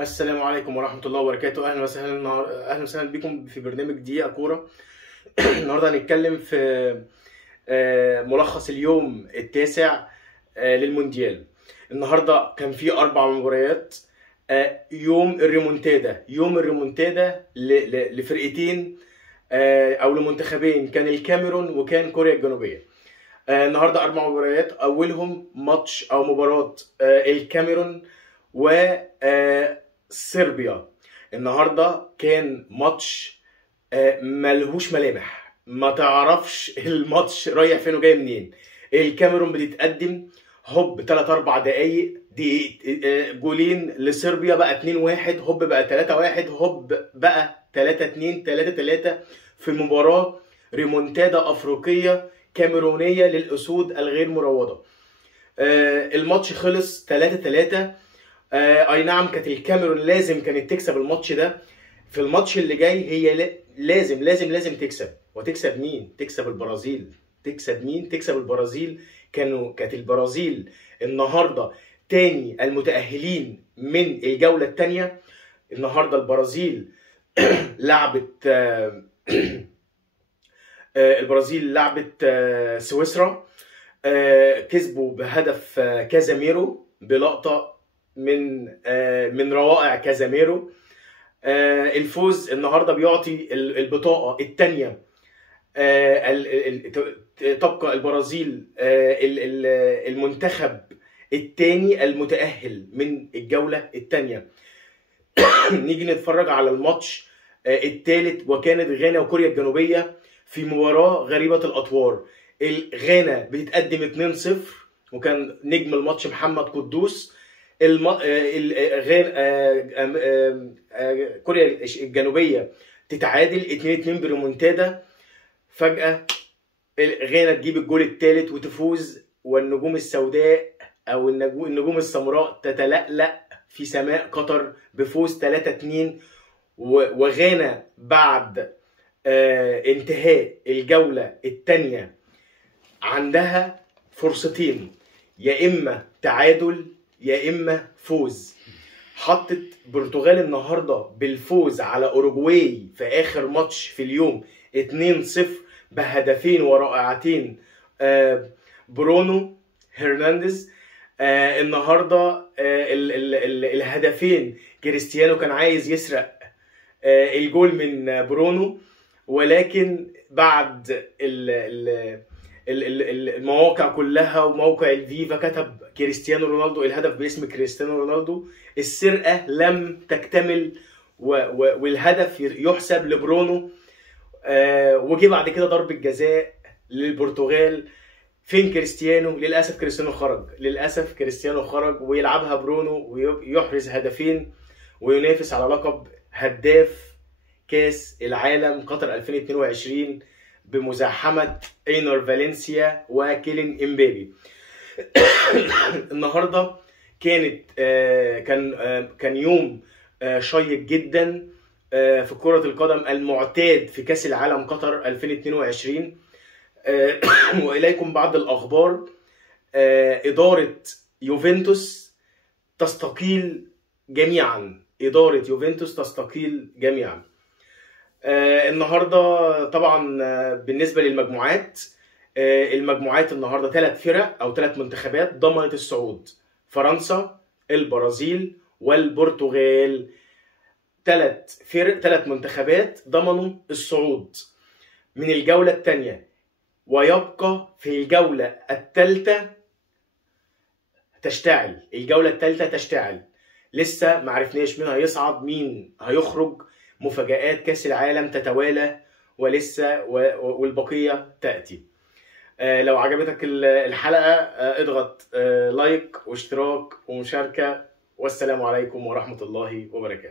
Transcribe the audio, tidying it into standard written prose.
السلام عليكم ورحمة الله وبركاته. أهلا وسهلا بكم في برنامج دقيقة كورة. النهاردة هنتكلم في ملخص اليوم التاسع للمونديال. النهاردة كان في 4 مباريات. يوم الريمونتادا لفرقتين أو لمنتخبين، كان الكاميرون وكان كوريا الجنوبية. النهاردة 4 مباريات، أولهم ماتش أو مباراة الكاميرون و صربيا. النهارده كان ماتش ملهوش ملامح، ما تعرفش الماتش رايح فين وجاي منين. الكاميرون بتتقدم هوب 3 4 دقايق جولين لصربيا، بقى 2-1، هوب بقى 3-1، هوب بقى 3-2، 3-3 في مباراة ريمونتادا أفريقية كاميرونية للأسود الغير مروضة. الماتش خلص 3-3. اي نعم، كانت الكاميرون لازم كانت تكسب الماتش ده. في الماتش اللي جاي هي لازم لازم لازم تكسب. وتكسب مين؟ تكسب البرازيل. تكسب مين؟ تكسب البرازيل. كانت البرازيل النهارده تاني المتأهلين من الجولة الثانية. النهارده البرازيل لعبت البرازيل لعبت سويسرا. كسبوا بهدف كازاميرو، بلقطة من روائع كازاميرو. الفوز النهارده بيعطي البطاقه الثانيه. تبقى البرازيل المنتخب الثاني المتأهل من الجوله الثانيه. نيجي نتفرج على الماتش الثالث، وكانت غانا وكوريا الجنوبيه في مباراه غريبه الاطوار. غانا بتتقدم 2-0، وكان نجم الماتش محمد قدوس. كوريا الجنوبيه تتعادل 2-2 بريمونتادا. فجاه غانا تجيب الجول الثالث وتفوز، والنجوم السوداء او النجوم السمراء تتلألأ في سماء قطر بفوز 3-2. وغانا بعد انتهاء الجوله الثانيه عندها فرصتين، يا اما تعادل يا اما فوز. حطت البرتغال النهارده بالفوز على اوروجواي في اخر ماتش في اليوم 2-0 بهدفين ورائعتين برونو هرنانديز. النهارده الهدفين كريستيانو كان عايز يسرق الجول من برونو، ولكن بعد المواقع كلها وموقع الفيفا كتب كريستيانو رونالدو، الهدف باسم كريستيانو رونالدو، السرقة لم تكتمل والهدف يحسب لبرونو. وجي بعد كده ضربة جزاء للبرتغال. فين كريستيانو؟ للأسف كريستيانو خرج ويلعبها برونو ويحرز هدفين وينافس على لقب هداف كاس العالم قطر 2022 بمزاحمة اينور فالنسيا وكيلين امبابي. النهارده كان يوم شيق جدا في كرة القدم المعتاد في كاس العالم قطر 2022. واليكم بعض الاخبار. ادارة يوفنتوس تستقيل جميعا. النهارده طبعا بالنسبه للمجموعات، المجموعات النهارده 3 فرق او 3 منتخبات ضمنت الصعود: فرنسا، البرازيل، والبرتغال. 3 منتخبات ضمنوا الصعود من الجوله الثانيه، ويبقى في الجوله الثالثه تشتعل. لسه معرفناش مين هيصعد مين هيخرج. مفاجآت كاس العالم تتوالى ولسه والبقية تأتي. لو عجبتك الحلقة اضغط لايك واشتراك ومشاركة، والسلام عليكم ورحمة الله وبركاته.